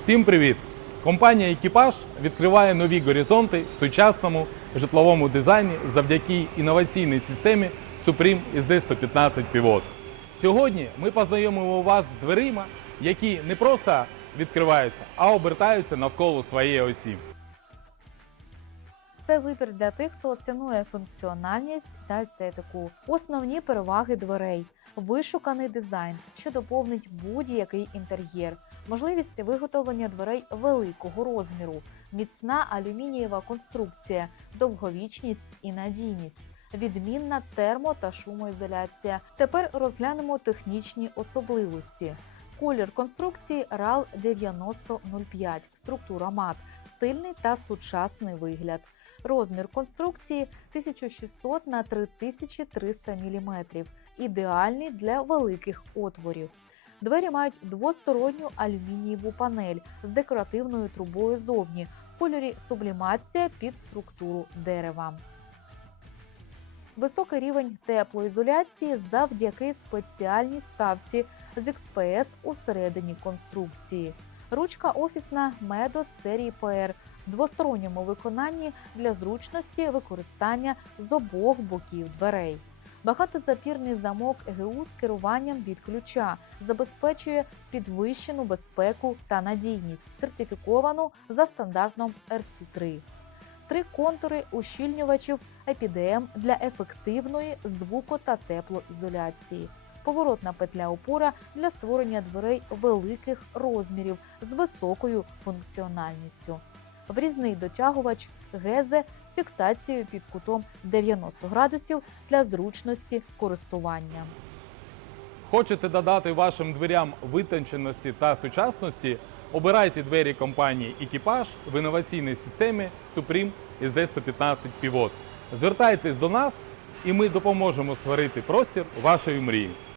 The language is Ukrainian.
Всім привіт! Компанія Екіпаж відкриває нові горизонти в сучасному житловому дизайні завдяки інноваційній системі Supreme SD115 Pivot. Сьогодні ми познайомимо вас з дверима, які не просто відкриваються, а обертаються навколо своєї осі. Це вибір для тих, хто цінує функціональність та естетику. Основні переваги дверей: вишуканий дизайн, що доповнить будь-який інтер'єр, можливість виготовлення дверей великого розміру, міцна алюмінієва конструкція, довговічність і надійність. Відмінна термо та шумоізоляція. Тепер розглянемо технічні особливості. Колір конструкції RAL 9005, структура мат, стильний та сучасний вигляд. Розмір конструкції 1600 на 3300 мм, ідеальний для великих отворів. Двері мають двосторонню алюмінієву панель з декоративною трубою зовні в кольорі сублімація під структуру дерева. Високий рівень теплоізоляції завдяки спеціальній вставці з XPS усередині конструкції. Ручка офісна Medos серії PR в двосторонньому виконанні для зручності використання з обох боків дверей. Багатозапірний замок ЕГУ з керуванням від ключа забезпечує підвищену безпеку та надійність, сертифіковану за стандартом RC3. Три контури ущільнювачів EPDM для ефективної звуко- та теплоізоляції. Поворотна петля опора для створення дверей великих розмірів з високою функціональністю. Врізний дотягувач гезе з фіксацією під кутом 90 градусів для зручності користування. Хочете додати вашим дверям витонченості та сучасності? Обирайте двері компанії Екіпаж в інноваційній системі Supreme SD115 Pivot. Звертайтесь до нас, і ми допоможемо створити простір вашої мрії.